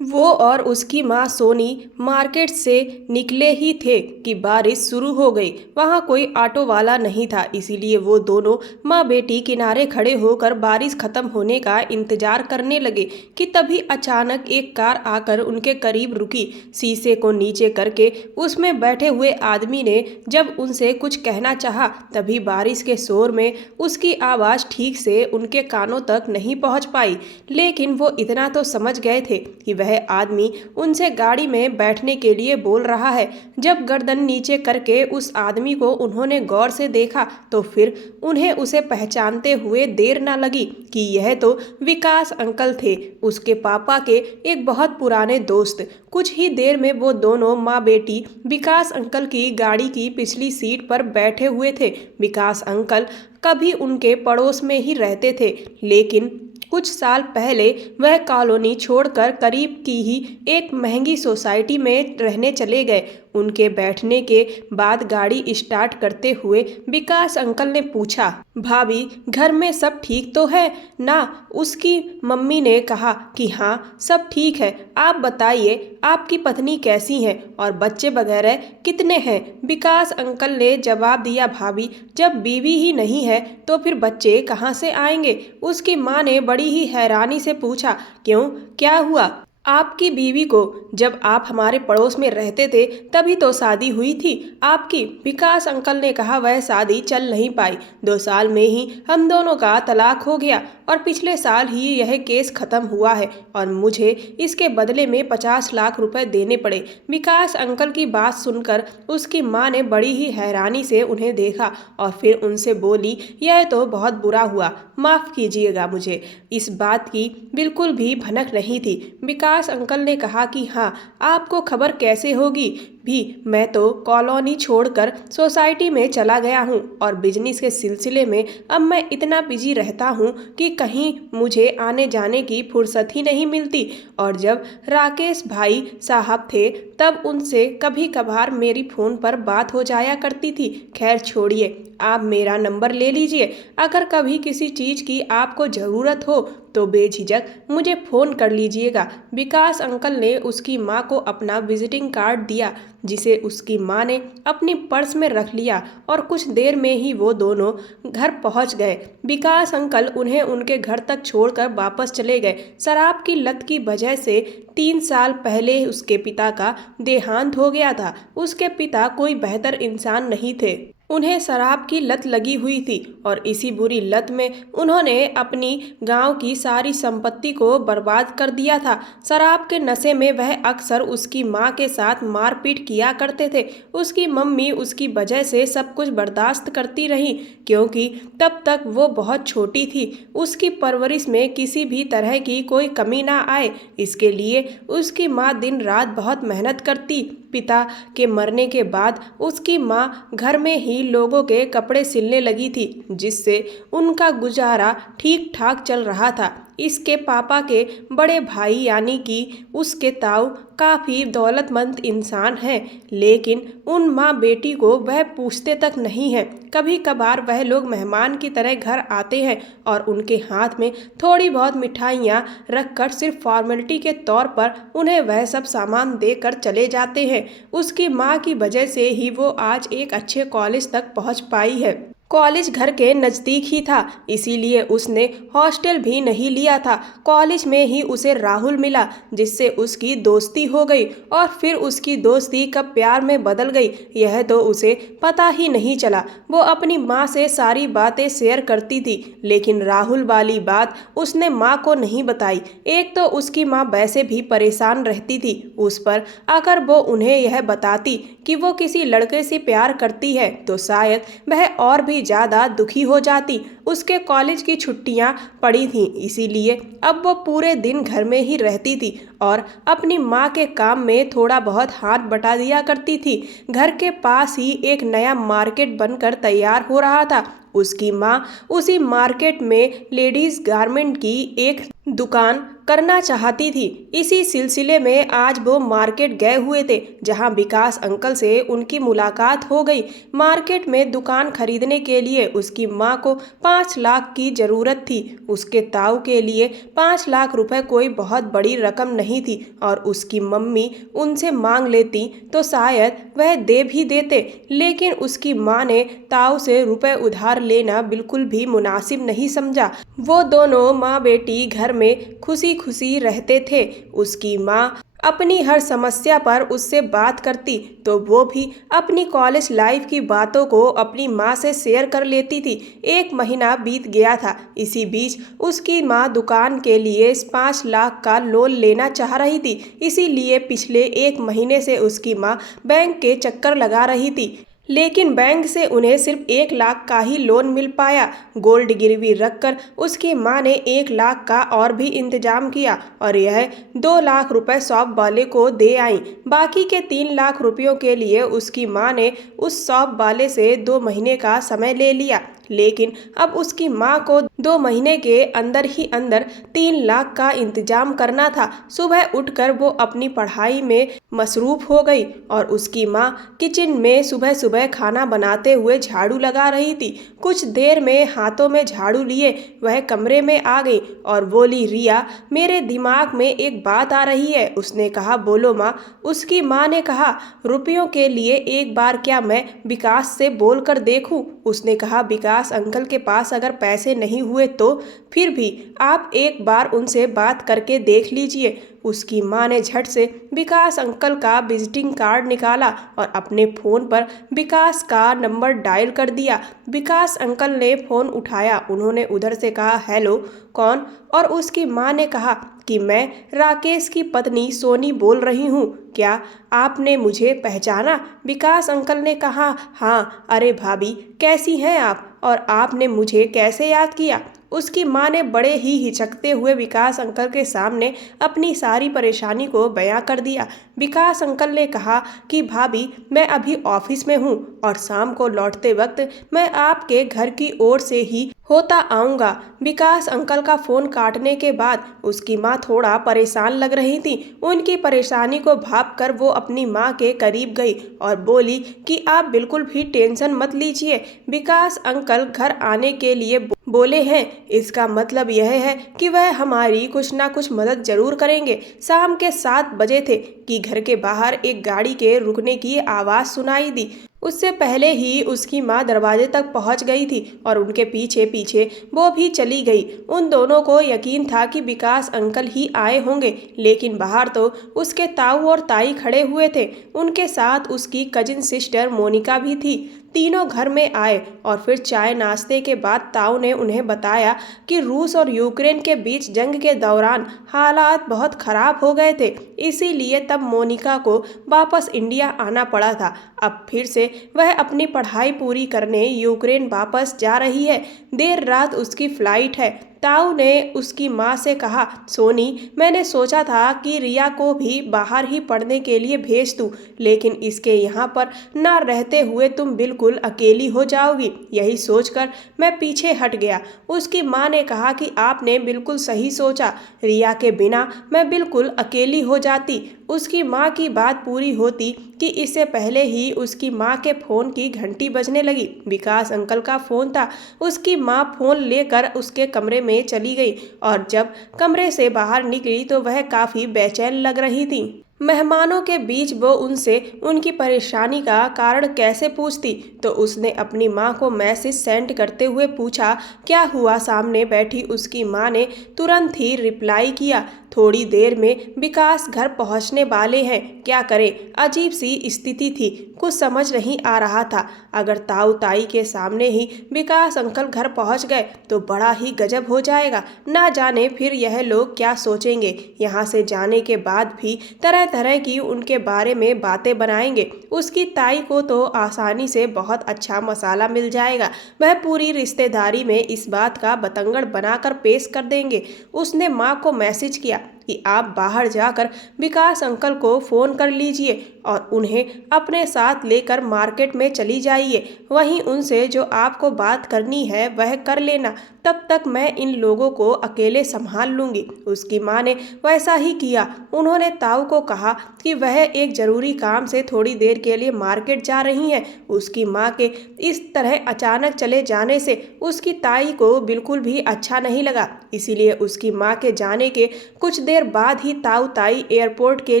वो और उसकी माँ सोनी मार्केट से निकले ही थे कि बारिश शुरू हो गई। वहाँ कोई ऑटो वाला नहीं था, इसीलिए वो दोनों माँ बेटी किनारे खड़े होकर बारिश खत्म होने का इंतजार करने लगे कि तभी अचानक एक कार आकर उनके करीब रुकी। शीशे को नीचे करके उसमें बैठे हुए आदमी ने जब उनसे कुछ कहना चाहा, तभी बारिश के शोर में उसकी आवाज़ ठीक से उनके कानों तक नहीं पहुँच पाई। लेकिन वो इतना तो समझ गए थे कि वह आदमी उनसे गाड़ी में बैठने के लिए बोल रहा है। जब गर्दन नीचे करके उस आदमी को उन्होंने गौर से देखा तो फिर उन्हें उसे पहचानते हुए देर न लगी कि यह तो विकास अंकल थे, उसके पापा के एक बहुत पुराने दोस्त। कुछ ही देर में वो दोनों माँ बेटी विकास अंकल की गाड़ी की पिछली सीट पर बैठे हुए थे। विकास अंकल कभी उनके पड़ोस में ही रहते थे, लेकिन कुछ साल पहले वह कॉलोनी छोड़कर करीब की ही एक महंगी सोसाइटी में रहने चले गए। उनके बैठने के बाद गाड़ी स्टार्ट करते हुए विकास अंकल ने पूछा, भाभी घर में सब ठीक तो है ना? उसकी मम्मी ने कहा कि हाँ सब ठीक है, आप बताइए आपकी पत्नी कैसी है और बच्चे वगैरह कितने हैं? विकास अंकल ने जवाब दिया, भाभी जब बीवी ही नहीं है तो फिर बच्चे कहाँ से आएंगे? उसकी माँ ने बड़ी ही हैरानी से पूछा, क्यों, क्या हुआ? आपकी बीवी को जब आप हमारे पड़ोस में रहते थे तभी तो शादी हुई थी आपकी। विकास अंकल ने कहा, वह शादी चल नहीं पाई, 2 साल में ही हम दोनों का तलाक हो गया और पिछले साल ही यह केस खत्म हुआ है और मुझे इसके बदले में 50 लाख रुपए देने पड़े। विकास अंकल की बात सुनकर उसकी माँ ने बड़ी ही हैरानी से उन्हें देखा और फिर उनसे बोली, यह तो बहुत बुरा हुआ, माफ़ कीजिएगा, मुझे इस बात की बिल्कुल भी भनक नहीं थी। विकास अंकल ने कहा कि हाँ, आपको खबर कैसे होगी भी, मैं तो कॉलोनी छोड़कर सोसाइटी में चला गया हूँ और बिजनेस के सिलसिले में अब मैं इतना बिजी रहता हूँ कि कहीं मुझे आने जाने की फुर्सत ही नहीं मिलती। और जब राकेश भाई साहब थे तब उनसे कभी कभार मेरी फ़ोन पर बात हो जाया करती थी। खैर छोड़िए, आप मेरा नंबर ले लीजिए, अगर कभी किसी चीज़ की आपको ज़रूरत हो तो बेझिझक मुझे फ़ोन कर लीजिएगा। विकास अंकल ने उसकी माँ को अपना विजिटिंग कार्ड दिया, जिसे उसकी माँ ने अपनी पर्स में रख लिया और कुछ देर में ही वो दोनों घर पहुंच गए। विकास अंकल उन्हें उनके घर तक छोड़कर वापस चले गए। शराब की लत की वजह से 3 साल पहले उसके पिता का देहांत हो गया था। उसके पिता कोई बेहतर इंसान नहीं थे, उन्हें शराब की लत लगी हुई थी और इसी बुरी लत में उन्होंने अपनी गांव की सारी संपत्ति को बर्बाद कर दिया था। शराब के नशे में वह अक्सर उसकी माँ के साथ मारपीट किया करते थे। उसकी मम्मी उसकी वजह से सब कुछ बर्दाश्त करती रही, क्योंकि तब तक वो बहुत छोटी थी। उसकी परवरिश में किसी भी तरह की कोई कमी ना आए, इसके लिए उसकी माँ दिन रात बहुत मेहनत करती। पिता के मरने के बाद उसकी माँ घर में ही लोगों के कपड़े सिलने लगी थी, जिससे उनका गुजारा ठीक ठाक चल रहा था। इसके पापा के बड़े भाई यानी कि उसके ताऊ काफ़ी दौलतमंद इंसान हैं, लेकिन उन माँ बेटी को वह पूछते तक नहीं है। कभी कभार वह लोग मेहमान की तरह घर आते हैं और उनके हाथ में थोड़ी बहुत मिठाइयाँ रखकर सिर्फ फॉर्मेलिटी के तौर पर उन्हें वह सब सामान देकर चले जाते हैं। उसकी माँ की वजह से ही वो आज एक अच्छे कॉलेज तक पहुँच पाई है। कॉलेज घर के नज़दीक ही था, इसीलिए उसने हॉस्टल भी नहीं लिया था। कॉलेज में ही उसे राहुल मिला, जिससे उसकी दोस्ती हो गई और फिर उसकी दोस्ती कब प्यार में बदल गई यह तो उसे पता ही नहीं चला। वो अपनी माँ से सारी बातें शेयर करती थी, लेकिन राहुल वाली बात उसने माँ को नहीं बताई। एक तो उसकी माँ वैसे भी परेशान रहती थी उस पर, अगर वो उन्हें यह बताती कि वो किसी लड़के से प्यार करती है तो शायद वह और भी ज़्यादा दुखी हो जाती। उसके कॉलेज की छुट्टियां पड़ी थीं, इसीलिए अब वो पूरे दिन घर में ही रहती थी और अपनी माँ के काम में थोड़ा बहुत हाथ बटा दिया करती थी। घर के पास ही एक नया मार्केट बनकर तैयार हो रहा था। उसकी माँ उसी मार्केट में लेडीज गारमेंट की एक दुकान करना चाहती थी। इसी सिलसिले में आज वो मार्केट गए हुए थे, जहां विकास अंकल से उनकी मुलाकात हो गई। मार्केट में दुकान खरीदने के लिए उसकी माँ को 5 लाख की जरूरत थी। उसके ताऊ के लिए 5 लाख रुपए कोई बहुत बड़ी रकम नहीं थी और उसकी मम्मी उनसे मांग लेती तो शायद वह दे भी देते, लेकिन उसकी माँ ने ताऊ से रुपए उधार लेना बिल्कुल भी मुनासिब नहीं समझा। वो दोनों माँ बेटी घर में खुशी खुशी रहते थे। उसकी माँ अपनी हर समस्या पर उससे बात करती तो वो भी अपनी कॉलेज लाइफ की बातों को अपनी माँ से शेयर कर लेती थी। 1 महीना बीत गया था। इसी बीच उसकी माँ दुकान के लिए 5 लाख का लोन लेना चाह रही थी। इसीलिए पिछले 1 महीने से उसकी माँ बैंक के चक्कर लगा रही थी, लेकिन बैंक से उन्हें सिर्फ 1 लाख का ही लोन मिल पाया। गोल्ड गिरवी रखकर उसकी माँ ने 1 लाख का और भी इंतजाम किया और यह 2 लाख रुपए शॉप वाले को दे आई। बाकी के 3 लाख रुपयों के लिए उसकी माँ ने उस शॉप वाले से 2 महीने का समय ले लिया, लेकिन अब उसकी माँ को 2 महीने के अंदर ही अंदर 3 लाख का इंतजाम करना था। सुबह उठकर वो अपनी पढ़ाई में मसरूफ हो गई और उसकी माँ किचन में सुबह सुबह खाना बनाते हुए झाड़ू लगा रही थी। कुछ देर में हाथों में झाड़ू लिए वह कमरे में आ गई और बोली, रिया, मेरे दिमाग में एक बात आ रही है। उसने कहा, बोलो माँ। उसकी माँ ने कहा, रुपयों के लिए एक बार क्या मैं विकास से बोल कर देखूं? उसने कहा, विकास अंकल के पास अगर पैसे नहीं हुए तो फिर भी आप एक बार उनसे बात करके देख लीजिए। उसकी माँ ने झट से विकास अंकल का विजिटिंग कार्ड निकाला और अपने फ़ोन पर विकास का नंबर डायल कर दिया। विकास अंकल ने फ़ोन उठाया। उन्होंने उधर से कहा, हेलो, कौन? और उसकी माँ ने कहा कि मैं राकेश की पत्नी सोनी बोल रही हूँ। क्या आपने मुझे पहचाना? विकास अंकल ने कहा, हाँ। अरे भाभी, कैसी हैं आप? और आपने मुझे कैसे याद किया? उसकी माँ ने बड़े ही हिचकते हुए विकास अंकल के सामने अपनी सारी परेशानी को बयां कर दिया। विकास अंकल ने कहा कि भाभी, मैं अभी ऑफिस में हूँ और शाम को लौटते वक्त मैं आपके घर की ओर से ही होता आऊँगा। विकास अंकल का फ़ोन काटने के बाद उसकी माँ थोड़ा परेशान लग रही थी। उनकी परेशानी को भांपकर वो अपनी माँ के करीब गई और बोली कि आप बिल्कुल भी टेंशन मत लीजिए। विकास अंकल घर आने के लिए बोले हैं, इसका मतलब यह है कि वह हमारी कुछ ना कुछ मदद जरूर करेंगे। शाम के 7 बजे थे कि घर के बाहर एक गाड़ी के रुकने की आवाज़ सुनाई दी। उससे पहले ही उसकी माँ दरवाजे तक पहुंच गई थी और उनके पीछे पीछे वो भी चली गई। उन दोनों को यकीन था कि विकास अंकल ही आए होंगे, लेकिन बाहर तो उसके ताऊ और ताई खड़े हुए थे। उनके साथ उसकी कजिन सिस्टर मोनिका भी थी। तीनों घर में आए और फिर चाय नाश्ते के बाद ताऊ ने उन्हें बताया कि रूस और यूक्रेन के बीच जंग के दौरान हालात बहुत ख़राब हो गए थे, इसीलिए तब मोनिका को वापस इंडिया आना पड़ा था। अब फिर से वह अपनी पढ़ाई पूरी करने यूक्रेन वापस जा रही है। देर रात उसकी फ़्लाइट है। ताऊ ने उसकी माँ से कहा, सोनी, मैंने सोचा था कि रिया को भी बाहर ही पढ़ने के लिए भेज दूँ, लेकिन इसके यहाँ पर ना रहते हुए तुम बिल्कुल अकेली हो जाओगी। यही सोचकर मैं पीछे हट गया। उसकी माँ ने कहा कि आपने बिल्कुल सही सोचा, रिया के बिना मैं बिल्कुल अकेली हो जाती। उसकी माँ की बात पूरी होती कि इससे पहले ही उसकी माँ के फ़ोन की घंटी बजने लगी। विकास अंकल का फ़ोन था। उसकी माँ फ़ोन लेकर उसके कमरे में चली गई और जब कमरे से बाहर निकली तो वह काफ़ी बेचैन लग रही थी। मेहमानों के बीच वो उनसे उनकी परेशानी का कारण कैसे पूछती, तो उसने अपनी माँ को मैसेज सेंड करते हुए पूछा, क्या हुआ? सामने बैठी उसकी माँ ने तुरंत ही रिप्लाई किया, थोड़ी देर में विकास घर पहुंचने वाले हैं। क्या करें? अजीब सी स्थिति थी, कुछ समझ नहीं आ रहा था। अगर ताऊ ताई के सामने ही विकास अंकल घर पहुंच गए तो बड़ा ही गजब हो जाएगा। ना जाने फिर यह लोग क्या सोचेंगे। यहाँ से जाने के बाद भी तरह तरह की उनके बारे में बातें बनाएंगे। उसकी ताई को तो आसानी से बहुत अच्छा मसाला मिल जाएगा। वह पूरी रिश्तेदारी में इस बात का बतंगड़ बनाकर पेश कर देंगे। उसने माँ को मैसेज किया, कि आप बाहर जाकर विकास अंकल को फ़ोन कर लीजिए और उन्हें अपने साथ लेकर मार्केट में चली जाइए। वहीं उनसे जो आपको बात करनी है वह कर लेना, तब तक मैं इन लोगों को अकेले संभाल लूंगी। उसकी माँ ने वैसा ही किया। उन्होंने ताऊ को कहा कि वह एक जरूरी काम से थोड़ी देर के लिए मार्केट जा रही हैं। उसकी माँ के इस तरह अचानक चले जाने से उसकी ताई को बिल्कुल भी अच्छा नहीं लगा। इसीलिए उसकी माँ के जाने के कुछ देर बाद ही ताऊ ताई एयरपोर्ट के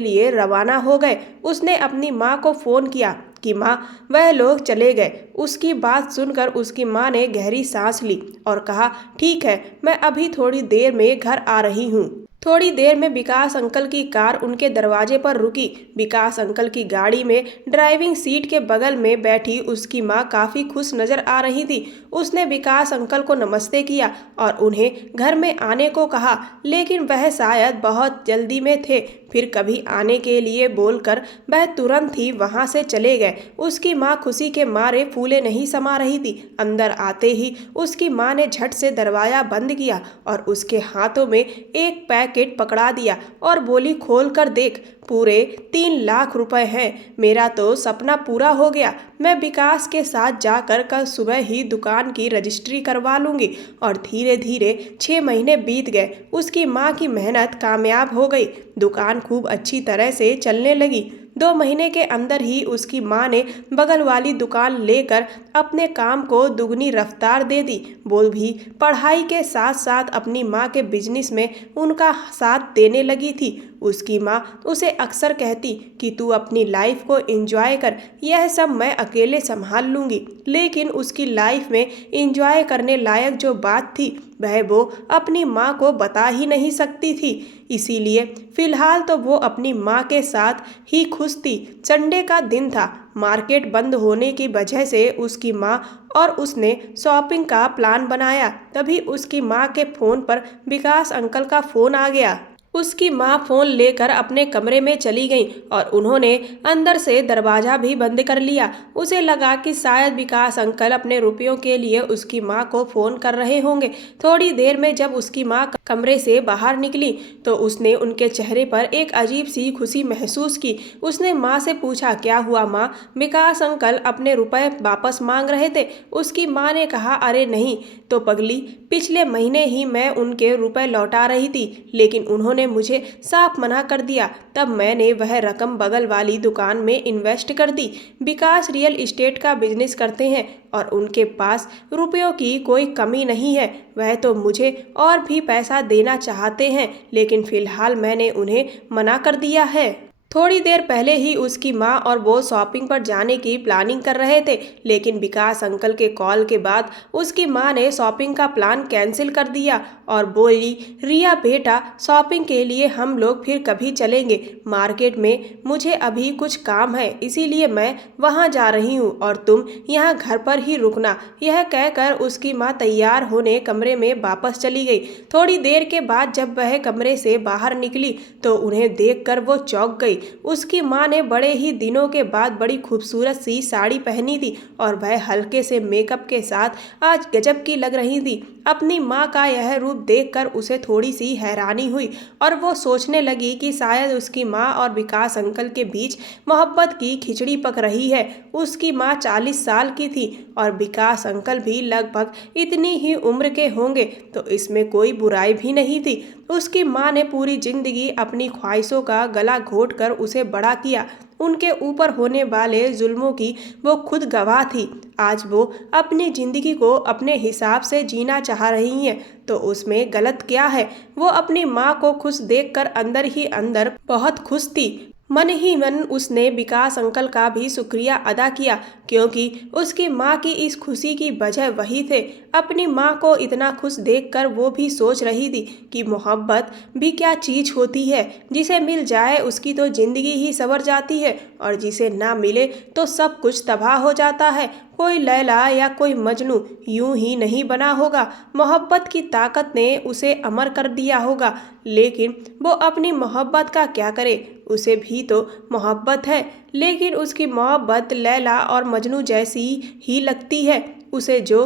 लिए रवाना हो गए। उसने अपनी माँ को फ़ोन किया कि माँ, वह लोग चले गए। उसकी बात सुनकर उसकी माँ ने गहरी सांस ली और कहा, ठीक है, मैं अभी थोड़ी देर में घर आ रही हूँ। थोड़ी देर में विकास अंकल की कार उनके दरवाजे पर रुकी। विकास अंकल की गाड़ी में ड्राइविंग सीट के बगल में बैठी उसकी माँ काफ़ी खुश नजर आ रही थी। उसने विकास अंकल को नमस्ते किया और उन्हें घर में आने को कहा, लेकिन वह शायद बहुत जल्दी में थे। फिर कभी आने के लिए बोलकर वह तुरंत ही वहां से चले गए। उसकी माँ खुशी के मारे फूले नहीं समा रही थी। अंदर आते ही उसकी माँ ने झट से दरवाजा बंद किया और उसके हाथों में एक पैकेट पकड़ा दिया और बोली, खोल कर देख, पूरे 3 लाख रुपए हैं। मेरा तो सपना पूरा हो गया। मैं विकास के साथ जाकर कल सुबह ही दुकान की रजिस्ट्री करवा लूंगी। और धीरे धीरे 6 महीने बीत गए। उसकी माँ की मेहनत कामयाब हो गई। दुकान खूब अच्छी तरह से चलने लगी। 2 महीने के अंदर ही उसकी माँ ने बगल वाली दुकान लेकर अपने काम को दुगनी रफ्तार दे दी। वो भी पढ़ाई के साथ साथ अपनी माँ के बिजनेस में उनका साथ देने लगी थी। उसकी माँ उसे अक्सर कहती कि तू अपनी लाइफ को एंजॉय कर, यह सब मैं अकेले संभाल लूंगी। लेकिन उसकी लाइफ में एंजॉय करने लायक जो बात थी वह वो अपनी माँ को बता ही नहीं सकती थी। इसीलिए फिलहाल तो वो अपनी माँ के साथ ही खुश थी। संडे का दिन था। मार्केट बंद होने की वजह से उसकी माँ और उसने शॉपिंग का प्लान बनाया। तभी उसकी माँ के फ़ोन पर विकास अंकल का फ़ोन आ गया। उसकी माँ फ़ोन लेकर अपने कमरे में चली गई और उन्होंने अंदर से दरवाज़ा भी बंद कर लिया। उसे लगा कि शायद विकास अंकल अपने रुपयों के लिए उसकी माँ को फ़ोन कर रहे होंगे। थोड़ी देर में जब उसकी माँ कमरे से बाहर निकली तो उसने उनके चेहरे पर एक अजीब सी खुशी महसूस की। उसने माँ से पूछा, क्या हुआ माँ? विकास अंकल अपने रुपए वापस मांग रहे थे। उसकी माँ ने कहा, अरे नहीं तो पगली, पिछले महीने ही मैं उनके रुपए लौटा रही थी, लेकिन उन्होंने मुझे साफ मना कर दिया। तब मैंने वह रकम बगल वाली दुकान में इन्वेस्ट कर दी। विकास रियल एस्टेट का बिजनेस करते हैं और उनके पास रुपयों की कोई कमी नहीं है। वह तो मुझे और भी पैसा देना चाहते हैं, लेकिन फिलहाल मैंने उन्हें मना कर दिया है। थोड़ी देर पहले ही उसकी माँ और वो शॉपिंग पर जाने की प्लानिंग कर रहे थे, लेकिन विकास अंकल के कॉल के बाद उसकी माँ ने शॉपिंग का प्लान कैंसिल कर दिया और बोली, रिया बेटा, शॉपिंग के लिए हम लोग फिर कभी चलेंगे। मार्केट में मुझे अभी कुछ काम है, इसीलिए मैं वहाँ जा रही हूँ और तुम यहाँ घर पर ही रुकना। यह कहकर उसकी माँ तैयार होने कमरे में वापस चली गई। थोड़ी देर के बाद जब वह कमरे से बाहर निकली तो उन्हें देखकर वो चौंक गई। उसकी माँ ने बड़े ही दिनों के बाद बड़ी खूबसूरत सी साड़ी पहनी थी और वह हल्के से मेकअप के साथ आज गजब की लग रही थी। अपनी माँ का यह रूप देखकर उसे थोड़ी सी हैरानी हुई और वो सोचने लगी कि शायद उसकी माँ और विकास अंकल के बीच मोहब्बत की खिचड़ी पक रही है। उसकी माँ 40 साल की थी और विकास अंकल भी लगभग इतनी ही उम्र के होंगे, तो इसमें कोई बुराई भी नहीं थी। उसकी माँ ने पूरी जिंदगी अपनी ख्वाहिशों का गला घोट कर उसे बड़ा किया। उनके ऊपर होने वाले जुल्मों की वो खुद गवाह थी। आज वो अपनी जिंदगी को अपने हिसाब से जीना चाह रही हैं, तो उसमें गलत क्या है? वो अपनी माँ को खुश देखकर अंदर ही अंदर बहुत खुश थी। मन ही मन उसने विकास अंकल का भी शुक्रिया अदा किया, क्योंकि उसकी माँ की इस खुशी की वजह वही थे। अपनी माँ को इतना खुश देखकर वो भी सोच रही थी कि मोहब्बत भी क्या चीज़ होती है। जिसे मिल जाए उसकी तो ज़िंदगी ही संवर जाती है और जिसे ना मिले तो सब कुछ तबाह हो जाता है। कोई लैला या कोई मजनू यूं ही नहीं बना होगा। मोहब्बत की ताकत ने उसे अमर कर दिया होगा, लेकिन वो अपनी मोहब्बत का क्या करे? उसे भी तो मोहब्बत है, लेकिन उसकी मोहब्बत लैला और मजनू जैसी ही लगती है। उसे जो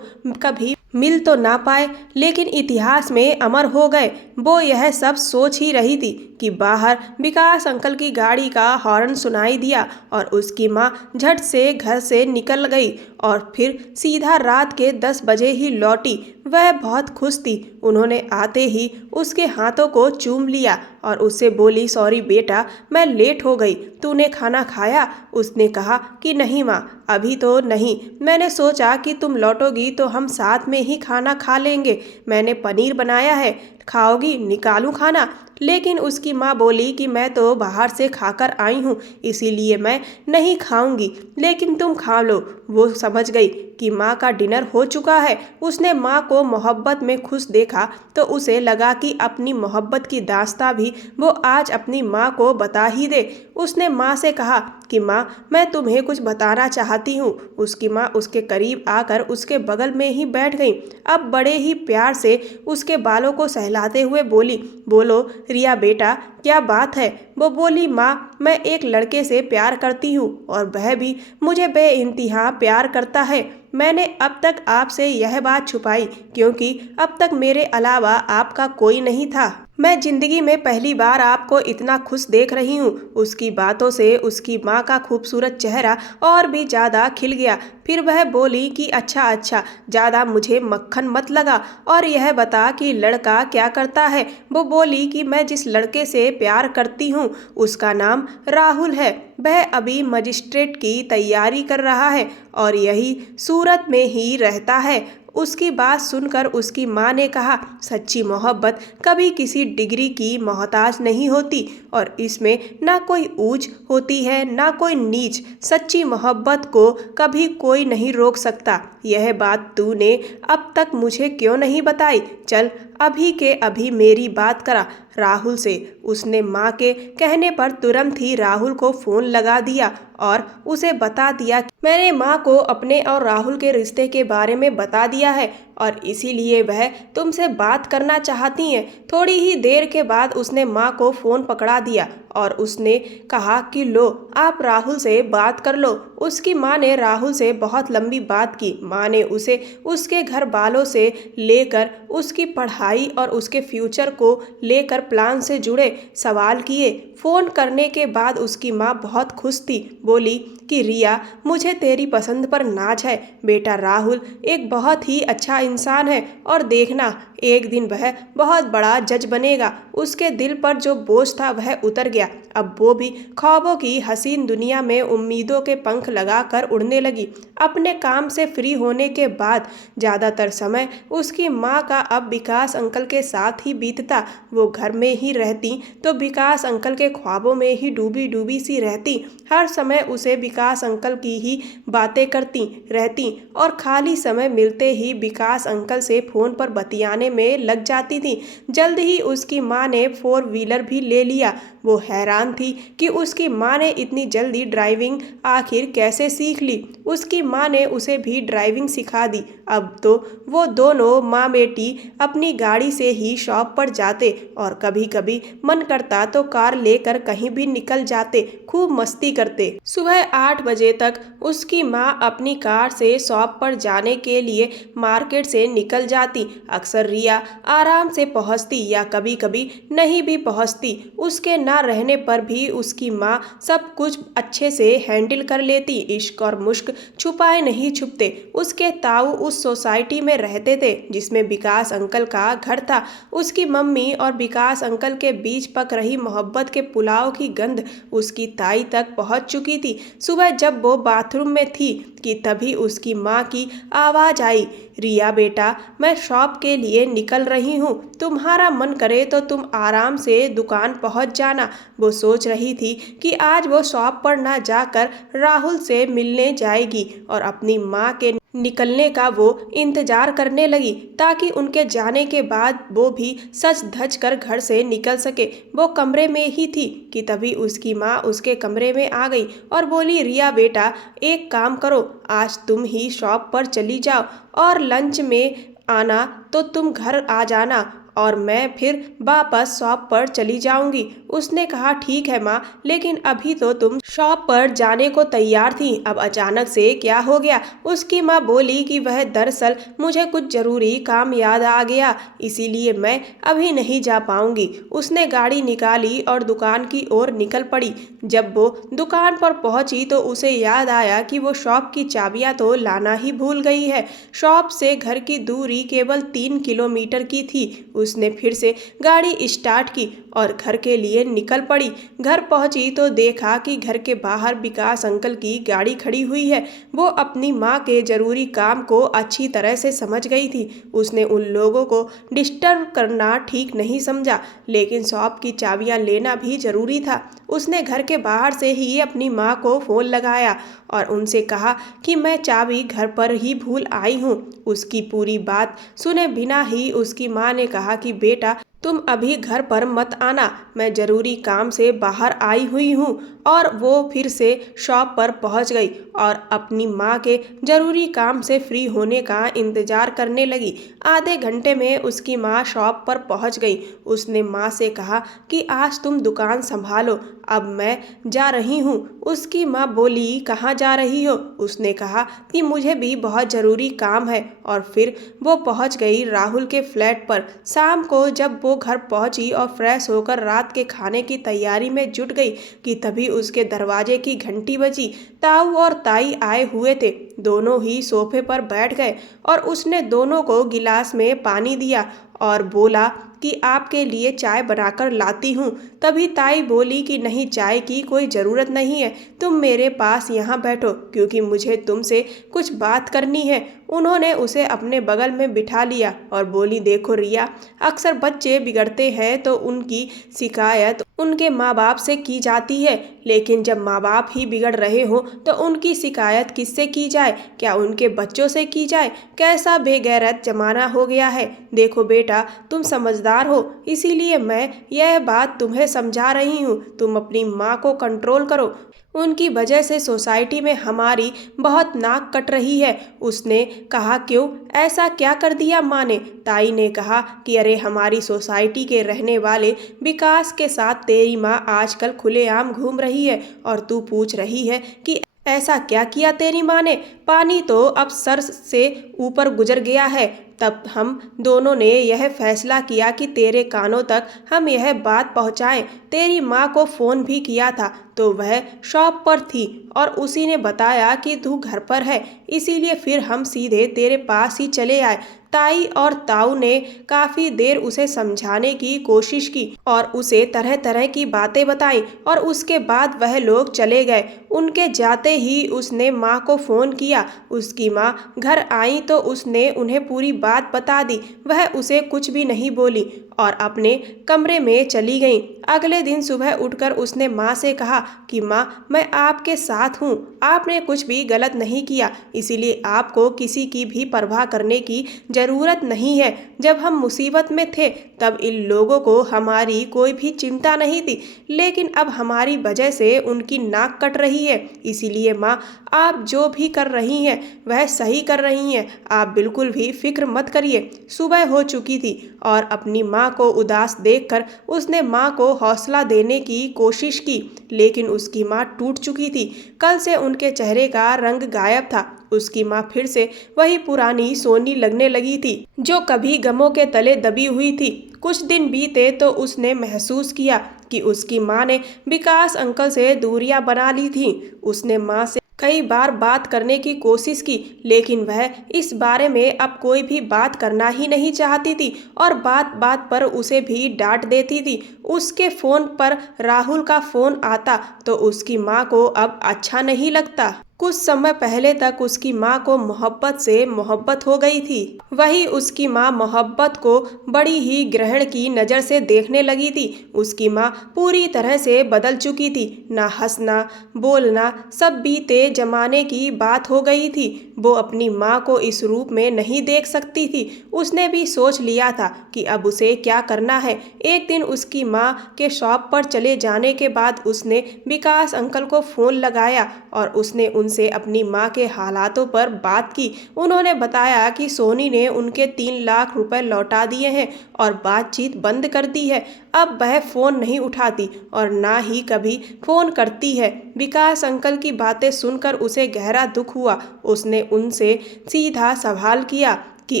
कभी मिल तो ना पाए लेकिन इतिहास में अमर हो गए। वो यह सब सोच ही रही थी कि बाहर विकास अंकल की गाड़ी का हॉर्न सुनाई दिया और उसकी माँ झट से घर से निकल गई और फिर सीधा रात के 10 बजे ही लौटी। वह बहुत खुश थी। उन्होंने आते ही उसके हाथों को चूम लिया और उससे बोली, सॉरी बेटा, मैं लेट हो गई। तूने खाना खाया? उसने कहा कि नहीं माँ, अभी तो नहीं। मैंने सोचा कि तुम लौटोगी तो हम साथ में ही खाना खा लेंगे। मैंने पनीर बनाया है, खाओगी? निकालूं खाना? लेकिन उसकी माँ बोली कि मैं तो बाहर से खाकर आई हूँ, इसीलिए मैं नहीं खाऊंगी, लेकिन तुम खा लो। वो समझ गई कि माँ का डिनर हो चुका है। उसने माँ को मोहब्बत में खुश देखा तो उसे लगा कि अपनी मोहब्बत की दास्तां भी वो आज अपनी माँ को बता ही दे। उसने माँ से कहा कि माँ, मैं तुम्हें कुछ बताना चाहती हूँ। उसकी माँ उसके करीब आकर उसके बगल में ही बैठ गई। अब बड़े ही प्यार से उसके बालों को सहलाते हुए बोली, बोलो रिया बेटा, क्या बात है? वो बोली, माँ, मैं एक लड़के से प्यार करती हूँ और वह भी मुझे बेइंतहा प्यार करता है। मैंने अब तक आपसे यह बात छुपाई क्योंकि अब तक मेरे अलावा आपका कोई नहीं था। मैं जिंदगी में पहली बार आपको इतना खुश देख रही हूँ। उसकी बातों से उसकी माँ का खूबसूरत चेहरा और भी ज़्यादा खिल गया। फिर वह बोली कि अच्छा अच्छा, ज़्यादा मुझे मक्खन मत लगा और यह बता कि लड़का क्या करता है। वो बोली कि मैं जिस लड़के से प्यार करती हूँ उसका नाम राहुल है। वह अभी मजिस्ट्रेट की तैयारी कर रहा है और यही सूरत में ही रहता है। उसकी बात सुनकर उसकी माँ ने कहा, सच्ची मोहब्बत कभी किसी डिग्री की मोहताज नहीं होती और इसमें ना कोई ऊंच होती है ना कोई नीच। सच्ची मोहब्बत को कभी कोई नहीं रोक सकता। यह बात तूने अब तक मुझे क्यों नहीं बताई? चल अभी के अभी मेरी बात करा राहुल से। उसने माँ के कहने पर तुरंत ही राहुल को फोन लगा दिया और उसे बता दिया कि मैंने माँ को अपने और राहुल के रिश्ते के बारे में बता दिया है और इसीलिए वह तुमसे बात करना चाहती हैं। थोड़ी ही देर के बाद उसने माँ को फ़ोन पकड़ा दिया और उसने कहा कि लो, आप राहुल से बात कर लो। उसकी माँ ने राहुल से बहुत लंबी बात की। माँ ने उसे उसके घर वालों से लेकर उसकी पढ़ाई और उसके फ्यूचर को लेकर प्लान से जुड़े सवाल किए। फ़ोन करने के बाद उसकी माँ बहुत खुश थी। बोली कि रिया, मुझे तेरी पसंद पर नाज है। बेटा राहुल एक बहुत ही अच्छा इंसान है और देखना एक दिन वह बहुत बड़ा जज बनेगा। उसके दिल पर जो बोझ था वह उतर गया। अब वो भी ख्वाबों की हसीन दुनिया में उम्मीदों के पंख लगाकर उड़ने लगी। अपने काम से फ्री होने के बाद ज़्यादातर समय उसकी माँ का अब विकास अंकल के साथ ही बीतता। वो घर में ही रहती तो विकास अंकल के ख्वाबों में ही डूबी डूबी सी रहती। हर समय उसे विकास अंकल की ही बातें करती रहती और खाली समय मिलते ही विकास अंकल से फ़ोन पर बतियाने में लग जाती थी। जल्द ही उसकी माँ ने 4 व्हीलर भी ले लिया। वो हैरान थी कि उसकी माँ ने इतनी जल्दी ड्राइविंग आखिर कैसे सीख ली। उसकी माँ ने उसे भी ड्राइविंग सिखा दी। अब तो वो दोनों माँ बेटी अपनी गाड़ी से ही शॉप पर जाते और कभी कभी मन करता तो कार लेकर कहीं भी निकल जाते, खूब मस्ती करते। सुबह 8 बजे तक उसकी माँ अपनी कार से शॉप पर जाने के लिए मार्केट से निकल जाती। अक्सर रिया आराम से पहुंचती या कभी कभी नहीं भी पहुंचती। उसके ना रहने पर भी उसकी माँ सब कुछ अच्छे से हैंडल कर लेती। इश्क और मुश्क छुपाए नहीं छुपते। उसके ताऊ उस सोसाइटी में रहते थे जिसमें विकास अंकल का घर था। उसकी मम्मी और विकास अंकल के बीच पक रही मोहब्बत के पुलाव की गंध उसकी ताई तक पहुंच चुकी थी। सुबह जब वो बाथरूम में थी कि तभी उसकी माँ की आवाज़ आई, रिया बेटा, मैं शॉप के लिए निकल रही हूँ। तुम्हारा मन करे तो तुम आराम से दुकान पहुँच जाना। वो सोच रही थी कि आज वो शॉप पर ना जाकर राहुल से मिलने जाएगी और अपनी माँ के निकलने का वो इंतजार करने लगी ताकि उनके जाने के बाद वो भी सज धज कर घर से निकल सके। वो कमरे में ही थी कि तभी उसकी माँ उसके कमरे में आ गई और बोली, रिया बेटा, एक काम करो, आज तुम ही शॉप पर चली जाओ और लंच में आना तो तुम घर आ जाना और मैं फिर वापस शॉप पर चली जाऊंगी। उसने कहा ठीक है माँ, लेकिन अभी तो तुम शॉप पर जाने को तैयार थी, अब अचानक से क्या हो गया? उसकी माँ बोली कि वह दरअसल मुझे कुछ जरूरी काम याद आ गया, इसीलिए मैं अभी नहीं जा पाऊंगी। उसने गाड़ी निकाली और दुकान की ओर निकल पड़ी। जब वो दुकान पर पहुंची तो उसे याद आया कि वो शॉप की चाबियां तो लाना ही भूल गई है। शॉप से घर की दूरी केवल 3 किलोमीटर की थी। उसने फिर से गाड़ी स्टार्ट की और घर के लिए निकल पड़ी। घर पहुंची तो देखा कि घर के बाहर विकास अंकल की गाड़ी खड़ी हुई है। वो अपनी माँ के जरूरी काम को अच्छी तरह से समझ गई थी। उसने उन लोगों को डिस्टर्ब करना ठीक नहीं समझा, लेकिन शॉप की चाबियां लेना भी जरूरी था। उसने घर के बाहर से ही अपनी माँ को फोन लगाया और उनसे कहा कि मैं चाबी घर पर ही भूल आई हूँ। उसकी पूरी बात सुने बिना ही उसकी माँ ने कहा कि बेटा, तुम अभी घर पर मत आना, मैं जरूरी काम से बाहर आई हुई हूँ। और वो फिर से शॉप पर पहुँच गई और अपनी माँ के जरूरी काम से फ्री होने का इंतजार करने लगी। आधे घंटे में उसकी माँ शॉप पर पहुँच गई। उसने माँ से कहा कि आज तुम दुकान संभालो, अब मैं जा रही हूँ। उसकी माँ बोली कहाँ जा रही हो? उसने कहा कि मुझे भी बहुत ज़रूरी काम है। और फिर वो पहुँच गई राहुल के फ्लैट पर। शाम को जब वो घर पहुँची और फ्रेश होकर रात के खाने की तैयारी में जुट गई कि तभी उसके दरवाजे की घंटी बजी। ताऊ और ताई आए हुए थे। दोनों ही सोफे पर बैठ गए और उसने दोनों को गिलास में पानी दिया और बोला कि आपके लिए चाय बनाकर लाती हूँ। तभी ताई बोली कि नहीं, चाय की कोई ज़रूरत नहीं है, तुम मेरे पास यहाँ बैठो क्योंकि मुझे तुमसे कुछ बात करनी है। उन्होंने उसे अपने बगल में बिठा लिया और बोली देखो रिया, अक्सर बच्चे बिगड़ते हैं तो उनकी शिकायत उनके माँ बाप से की जाती है, लेकिन जब माँ बाप ही बिगड़ रहे हो तो उनकी शिकायत किससे की जाए? क्या उनके बच्चों से की जाए? कैसा बेगैरत जमाना हो गया है। देखो बेटा, तुम समझदार हो, इसीलिए मैं यह बात तुम्हें समझा रही हूँ। तुम अपनी माँ को कंट्रोल करो, उनकी वजह से सोसाइटी में हमारी बहुत नाक कट रही है। उसने कहा क्यों, ऐसा क्या कर दिया माँ ने? ताई ने कहा कि अरे हमारी सोसाइटी के रहने वाले विकास के साथ तेरी माँ आजकल खुलेआम घूम रही है और तू पूछ रही है कि ऐसा क्या किया तेरी माँ ने? पानी तो अब सर से ऊपर गुजर गया है। तब हम दोनों ने यह फैसला किया कि तेरे कानों तक हम यह बात पहुंचाएं। तेरी माँ को फ़ोन भी किया था तो वह शॉप पर थी और उसी ने बताया कि तू घर पर है, इसीलिए फिर हम सीधे तेरे पास ही चले आए। ताई और ताऊ ने काफ़ी देर उसे समझाने की कोशिश की और उसे तरह तरह की बातें बताई और उसके बाद वह लोग चले गए। उनके जाते ही उसने माँ को फ़ोन किया। उसकी माँ घर आई तो उसने उन्हें पूरी बात बता दी। वह उसे कुछ भी नहीं बोली और अपने कमरे में चली गई। अगले दिन सुबह उठकर उसने माँ से कहा कि माँ, मैं आपके साथ हूँ, आपने कुछ भी गलत नहीं किया, इसीलिए आपको किसी की भी परवाह करने की ज़रूरत नहीं है। जब हम मुसीबत में थे तब इन लोगों को हमारी कोई भी चिंता नहीं थी, लेकिन अब हमारी वजह से उनकी नाक कट रही है। इसीलिए माँ, आप जो भी कर रही हैं वह सही कर रही हैं, आप बिल्कुल भी फिक्र मत करिए। सुबह हो चुकी थी और अपनी माँ को उदास देखकर उसने माँ को हौसला देने की कोशिश की, लेकिन उसकी माँ टूट चुकी थी। कल से उनके चेहरे का रंग गायब था। उसकी माँ फिर से वही पुरानी सोनी लगने लगी थी जो कभी गमों के तले दबी हुई थी। कुछ दिन बीते तो उसने महसूस किया कि उसकी माँ ने विकास अंकल से दूरियां बना ली थी। उसने माँ से कई बार बात करने की कोशिश की, लेकिन वह इस बारे में अब कोई भी बात करना ही नहीं चाहती थी और बात बात पर उसे भी डांट देती थी। उसके फ़ोन पर राहुल का फ़ोन आता तो उसकी माँ को अब अच्छा नहीं लगता। कुछ समय पहले तक उसकी माँ को मोहब्बत से मोहब्बत हो गई थी, वही उसकी माँ मोहब्बत को बड़ी ही ग्रहण की नज़र से देखने लगी थी। उसकी माँ पूरी तरह से बदल चुकी थी, ना हंसना बोलना सब बीते जमाने की बात हो गई थी। वो अपनी माँ को इस रूप में नहीं देख सकती थी। उसने भी सोच लिया था कि अब उसे क्या करना है। एक दिन उसकी माँ के शॉप पर चले जाने के बाद उसने विकास अंकल को फ़ोन लगाया और उसने उनसे अपनी मां के हालातों पर बात की। उन्होंने बताया कि सोनी ने उनके 3 लाख रुपए लौटा दिए हैं और बातचीत बंद कर दी है। अब वह फोन नहीं उठाती और ना ही कभी फोन करती है। विकास अंकल की बातें सुनकर उसे गहरा दुख हुआ। उसने उनसे सीधा सवाल किया कि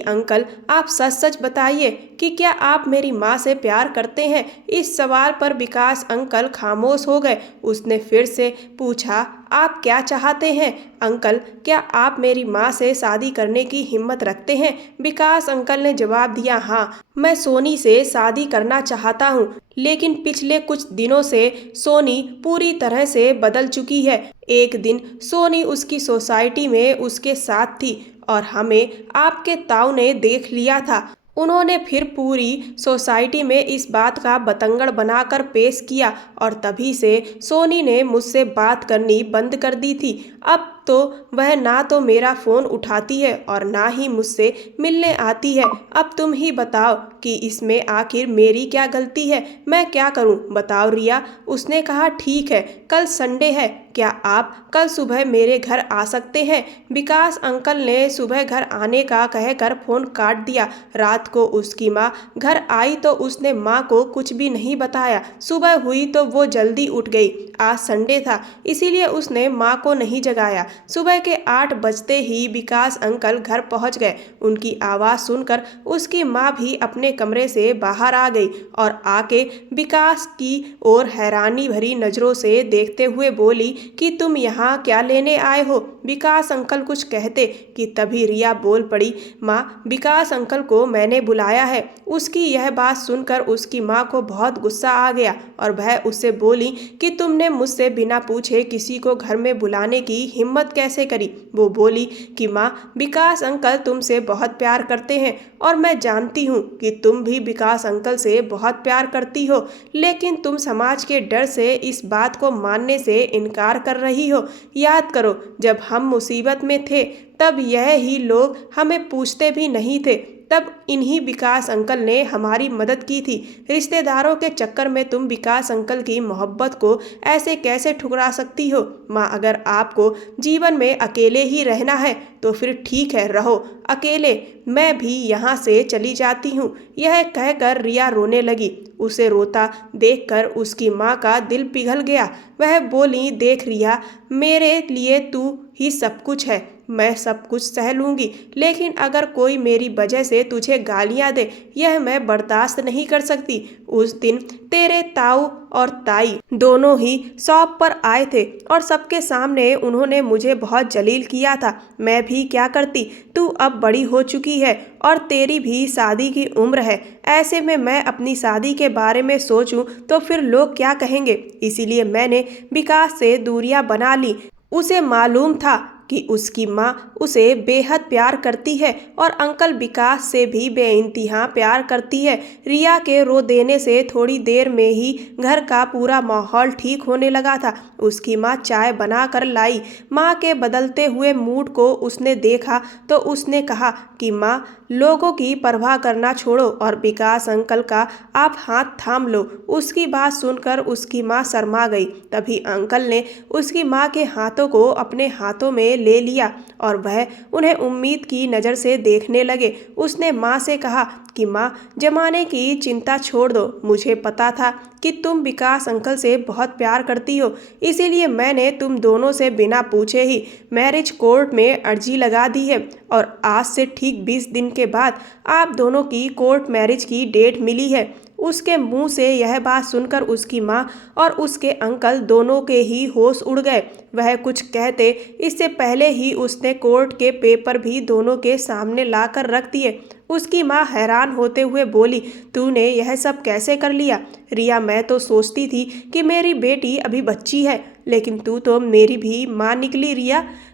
अंकल, आप सच सच बताइए कि क्या आप मेरी माँ से प्यार करते हैं। इस सवाल पर विकास अंकल खामोश हो गए। उसने फिर से पूछा, आप क्या चाहते हैं अंकल, क्या आप मेरी माँ से शादी करने की हिम्मत रखते हैं। विकास अंकल ने जवाब दिया, हाँ, मैं सोनी से शादी करना चाहता हूँ, लेकिन पिछले कुछ दिनों से सोनी पूरी तरह से बदल चुकी है। एक दिन सोनी उसकी सोसाइटी में उसके साथ थी और हमें आपके ताऊ ने देख लिया था। उन्होंने फिर पूरी सोसाइटी में इस बात का बतंगड़ बनाकर पेश किया और तभी से सोनी ने मुझसे बात करनी बंद कर दी थी। अब तो वह ना तो मेरा फ़ोन उठाती है और ना ही मुझसे मिलने आती है। अब तुम ही बताओ कि इसमें आखिर मेरी क्या गलती है, मैं क्या करूं, बताओ रिया। उसने कहा, ठीक है, कल संडे है, क्या आप कल सुबह मेरे घर आ सकते हैं। विकास अंकल ने सुबह घर आने का कहकर फ़ोन काट दिया। रात को उसकी माँ घर आई तो उसने माँ को कुछ भी नहीं बताया। सुबह हुई तो वो जल्दी उठ गई। आज संडे था, इसीलिए उसने माँ को नहीं जगाया। सुबह के 8 बजते ही विकास अंकल घर पहुंच गए। उनकी आवाज़ सुनकर उसकी माँ भी अपने कमरे से बाहर आ गई और आके विकास की ओर हैरानी भरी नज़रों से देखते हुए बोली कि तुम यहाँ क्या लेने आए हो। विकास अंकल कुछ कहते कि तभी रिया बोल पड़ी, माँ, विकास अंकल को मैंने बुलाया है। उसकी यह बात सुनकर उसकी माँ को बहुत गुस्सा आ गया और वह उससे बोली कि तुमने मुझसे बिना पूछे किसी को घर में बुलाने की हिम्मत कैसे करी। वो बोली कि माँ, विकास अंकल तुमसे बहुत प्यार करते हैं और मैं जानती हूँ कि तुम भी विकास अंकल से बहुत प्यार करती हो, लेकिन तुम समाज के डर से इस बात को मानने से इनकार कर रही हो। याद करो, जब हम मुसीबत में थे तब यह ही लोग हमें पूछते भी नहीं थे, तब इन्हीं विकास अंकल ने हमारी मदद की थी। रिश्तेदारों के चक्कर में तुम विकास अंकल की मोहब्बत को ऐसे कैसे ठुकरा सकती हो। माँ, अगर आपको जीवन में अकेले ही रहना है तो फिर ठीक है, रहो अकेले, मैं भी यहाँ से चली जाती हूँ। यह कहकर रिया रोने लगी। उसे रोता देखकर उसकी माँ का दिल पिघल गया। वह बोली, देख रिया, मेरे लिए तू ही सब कुछ है, मैं सब कुछ सह लूँगी, लेकिन अगर कोई मेरी वजह से तुझे गालियाँ दे, यह मैं बर्दाश्त नहीं कर सकती। उस दिन तेरे ताऊ और ताई दोनों ही शॉप पर आए थे और सबके सामने उन्होंने मुझे बहुत जलील किया था। मैं भी क्या करती, तू अब बड़ी हो चुकी है और तेरी भी शादी की उम्र है। ऐसे में मैं अपनी शादी के बारे में सोचूं तो फिर लोग क्या कहेंगे। इसीलिए मैंने विकास से दूरियां बना ली। उसे मालूम था कि उसकी माँ उसे बेहद प्यार करती है और अंकल विकास से भी बेइंतहा प्यार करती है। रिया के रो देने से थोड़ी देर में ही घर का पूरा माहौल ठीक होने लगा था। उसकी माँ चाय बना कर लाई। माँ के बदलते हुए मूड को उसने देखा तो उसने कहा कि माँ, लोगों की परवाह करना छोड़ो और विकास अंकल का आप हाथ थाम लो। उसकी बात सुनकर उसकी माँ शर्मा गई। तभी अंकल ने उसकी माँ के हाथों को अपने हाथों में ले लिया और वह उन्हें उम्मीद की नज़र से देखने लगे। उसने माँ से कहा कि माँ, जमाने की चिंता छोड़ दो, मुझे पता था कि तुम विकास अंकल से बहुत प्यार करती हो, इसीलिए मैंने तुम दोनों से बिना पूछे ही मैरिज कोर्ट में अर्जी लगा दी है और आज से ठीक 20 दिन के बाद आप दोनों की कोर्ट मैरिज की डेट मिली है। उसके मुंह से यह बात सुनकर उसकी माँ और उसके अंकल दोनों के ही होश उड़ गए। वह कुछ कहते इससे पहले ही उसने कोर्ट के पेपर भी दोनों के सामने लाकर रख दिए। उसकी माँ हैरान होते हुए बोली, तूने यह सब कैसे कर लिया। रिया, मैं तो सोचती थी कि मेरी बेटी अभी बच्ची है, लेकिन तू तो मेरी भी माँ निकली।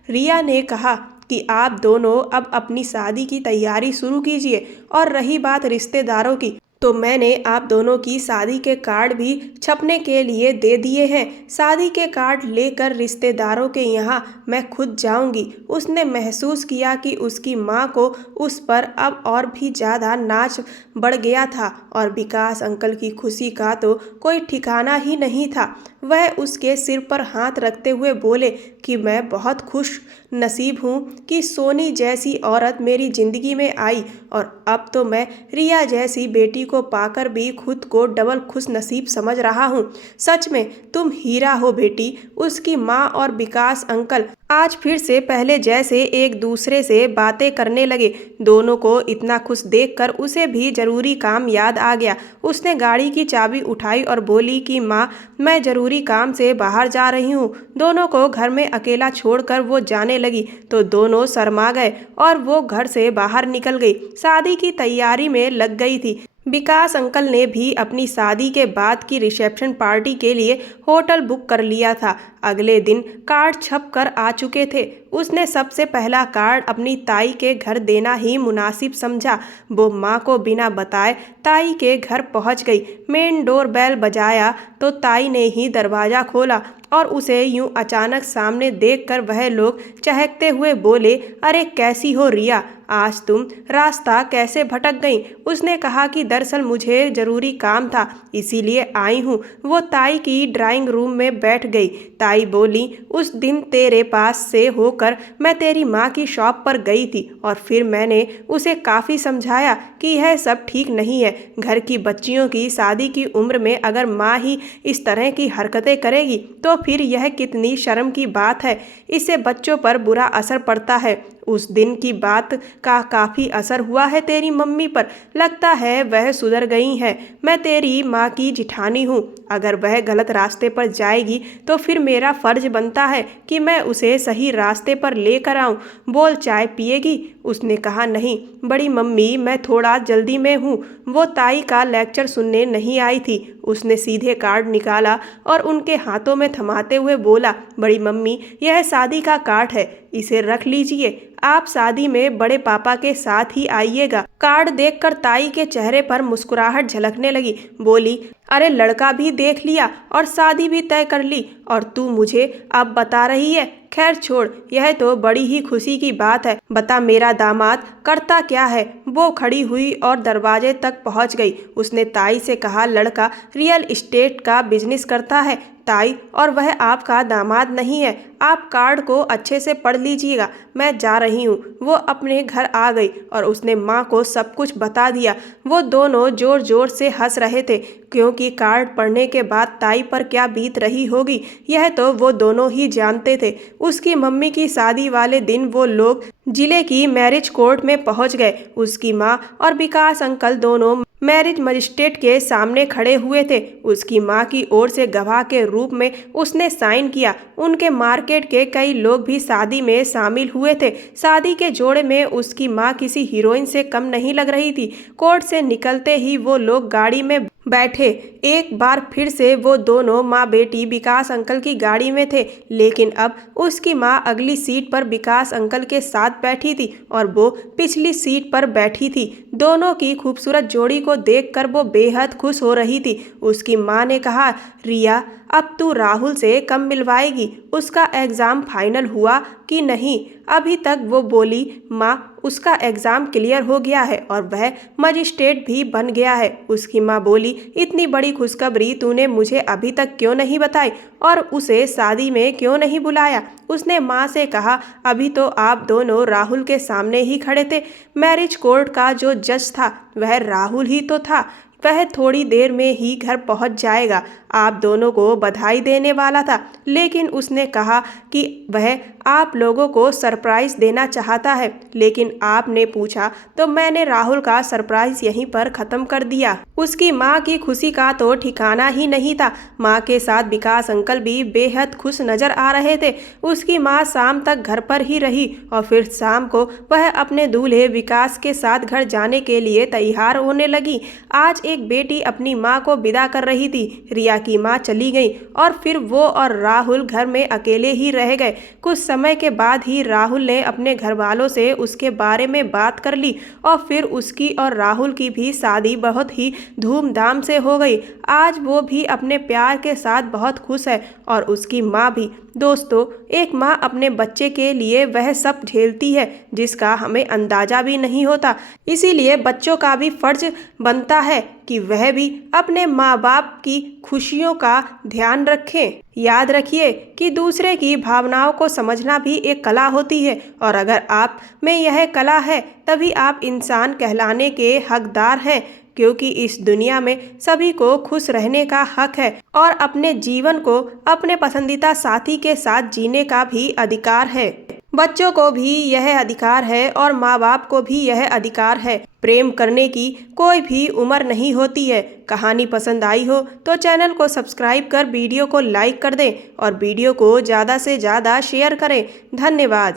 रिया ने कहा कि आप दोनों अब अपनी शादी की तैयारी शुरू कीजिए और रही बात रिश्तेदारों की, तो मैंने आप दोनों की शादी के कार्ड भी छपने के लिए दे दिए हैं। शादी के कार्ड लेकर रिश्तेदारों के यहाँ मैं खुद जाऊंगी। उसने महसूस किया कि उसकी माँ को उस पर अब और भी ज़्यादा नाच बढ़ गया था और विकास अंकल की खुशी का तो कोई ठिकाना ही नहीं था। वह उसके सिर पर हाथ रखते हुए बोले कि मैं बहुत खुश नसीब हूँ कि सोनी जैसी औरत मेरी ज़िंदगी में आई, और अब तो मैं रिया जैसी बेटी को पाकर भी खुद को डबल खुश नसीब समझ रहा हूँ। सच में तुम हीरा हो बेटी। उसकी माँ और विकास अंकल आज फिर से पहले जैसे एक दूसरे से बातें करने लगे। दोनों को इतना खुश देखकर उसे भी जरूरी काम याद आ गया। उसने गाड़ी की चाबी उठाई और बोली कि माँ, मैं जरूरी काम से बाहर जा रही हूँ। दोनों को घर में अकेला छोड़कर वो जाने लगी तो दोनों शर्मा गए और वो घर से बाहर निकल गई। शादी की तैयारी में लग गई थी। विकास अंकल ने भी अपनी शादी के बाद की रिसेप्शन पार्टी के लिए होटल बुक कर लिया था। अगले दिन कार्ड छप कर आ चुके थे। उसने सबसे पहला कार्ड अपनी ताई के घर देना ही मुनासिब समझा। वो माँ को बिना बताए ताई के घर पहुँच गई। मेन डोर बेल बजाया तो ताई ने ही दरवाज़ा खोला और उसे यूं अचानक सामने देखकर वह लोग चहकते हुए बोले, अरे कैसी हो रिया, आज तुम रास्ता कैसे भटक गई। उसने कहा कि दरअसल मुझे ज़रूरी काम था इसीलिए आई हूँ। वो ताई की ड्राइंग रूम में बैठ गई। ताई बोली, उस दिन तेरे पास से होकर मैं तेरी माँ की शॉप पर गई थी और फिर मैंने उसे काफ़ी समझाया कि यह सब ठीक नहीं है। घर की बच्चियों की शादी की उम्र में अगर माँ ही इस तरह की हरकतें करेगी तो फिर यह कितनी शर्म की बात है। इससे बच्चों पर बुरा असर पड़ता है। उस दिन की बात का काफ़ी असर हुआ है तेरी मम्मी पर। लगता है वह सुधर गई हैं। मैं तेरी माँ की जिठानी हूँ। अगर वह गलत रास्ते पर जाएगी तो फिर मेरा फ़र्ज बनता है कि मैं उसे सही रास्ते पर लेकर आऊँ। बोल, चाय पिएगी? उसने कहा, नहीं बड़ी मम्मी, मैं थोड़ा जल्दी में हूँ। वो ताई का लेक्चर सुनने नहीं आई थी। उसने सीधे कार्ड निकाला और उनके हाथों में थमाते हुए बोला, बड़ी मम्मी, यह शादी का कार्ड है, इसे रख लीजिए। आप शादी में बड़े पापा के साथ ही आइएगा। कार्ड देखकर ताई के चेहरे पर मुस्कुराहट झलकने लगी। बोली, अरे लड़का भी देख लिया और शादी भी तय कर ली और तू मुझे अब बता रही है। खैर छोड़, यह तो बड़ी ही खुशी की बात है। बता मेरा दामाद करता क्या है? वो खड़ी हुई और दरवाजे तक पहुंच गई। उसने ताई से कहा, लड़का रियल एस्टेट का बिजनेस करता है ताई, और वह आपका दामाद नहीं है। आप कार्ड को अच्छे से पढ़ लीजिएगा, मैं जा रही हूँ। वो अपने घर आ गई और उसने माँ को सब कुछ बता दिया। वो दोनों जोर जोर से हंस रहे थे क्योंकि कार्ड पढ़ने के बाद ताई पर क्या बीत रही होगी यह तो वो दोनों ही जानते थे। उसकी मम्मी की शादी वाले दिन वो लोग जिले की मैरिज कोर्ट में पहुंच गए। उसकी माँ और विकास अंकल दोनों मैरिज मजिस्ट्रेट के सामने खड़े हुए थे। उसकी माँ की ओर से गवाह के रूप में उसने साइन किया। उनके मार्केट के कई लोग भी शादी में शामिल हुए थे। शादी के जोड़े में उसकी माँ किसी हीरोइन से कम नहीं लग रही थी। कोर्ट से निकलते ही वो लोग गाड़ी में बैठे। एक बार फिर से वो दोनों माँ बेटी विकास अंकल की गाड़ी में थे, लेकिन अब उसकी माँ अगली सीट पर विकास अंकल के साथ बैठी थी और वो पिछली सीट पर बैठी थी। दोनों की खूबसूरत जोड़ी को देखकर वो बेहद खुश हो रही थी। उसकी माँ ने कहा, रिया, अब तू राहुल से कब मिलवाएगी? उसका एग्ज़ाम फाइनल हुआ कि नहीं? अभी तक वो बोली, माँ उसका एग्ज़ाम क्लियर हो गया है और वह मजिस्ट्रेट भी बन गया है। उसकी माँ बोली, इतनी बड़ी खुशखबरी तूने मुझे अभी तक क्यों नहीं बताई और उसे शादी में क्यों नहीं बुलाया? उसने माँ से कहा, अभी तो आप दोनों राहुल के सामने ही खड़े थे। मैरिज कोर्ट का जो जज था वह राहुल ही तो था। वह थोड़ी देर में ही घर पहुंच जाएगा। आप दोनों को बधाई देने वाला था, लेकिन उसने कहा कि वह आप लोगों को सरप्राइज़ देना चाहता है, लेकिन आपने पूछा तो मैंने राहुल का सरप्राइज़ यहीं पर ख़त्म कर दिया। उसकी माँ की खुशी का तो ठिकाना ही नहीं था। माँ के साथ विकास अंकल भी बेहद खुश नज़र आ रहे थे। उसकी माँ शाम तक घर पर ही रही और फिर शाम को वह अपने दूल्हे विकास के साथ घर जाने के लिए तैयार होने लगी। आज एक बेटी अपनी माँ को विदा कर रही थी। रिया की माँ चली गई और फिर वो और राहुल घर में अकेले ही रह गए। कुछ समय के बाद ही राहुल ने अपने घर वालों से उसके बारे में बात कर ली और फिर उसकी और राहुल की भी शादी बहुत ही धूमधाम से हो गई। आज वो भी अपने प्यार के साथ बहुत खुश है और उसकी माँ भी। दोस्तों, एक माँ अपने बच्चे के लिए वह सब झेलती है जिसका हमें अंदाजा भी नहीं होता। इसीलिए बच्चों का भी फर्ज बनता है कि वह भी अपने माँ बाप की खुशियों का ध्यान रखें। याद रखिए कि दूसरे की भावनाओं को समझना भी एक कला होती है, और अगर आप में यह कला है तभी आप इंसान कहलाने के हकदार हैं, क्योंकि इस दुनिया में सभी को खुश रहने का हक है और अपने जीवन को अपने पसंदीदा साथी के साथ जीने का भी अधिकार है। बच्चों को भी यह अधिकार है और माँ बाप को भी यह अधिकार है। प्रेम करने की कोई भी उम्र नहीं होती है। कहानी पसंद आई हो तो चैनल को सब्सक्राइब कर वीडियो को लाइक कर दें और वीडियो को ज़्यादा से ज़्यादा शेयर करें। धन्यवाद।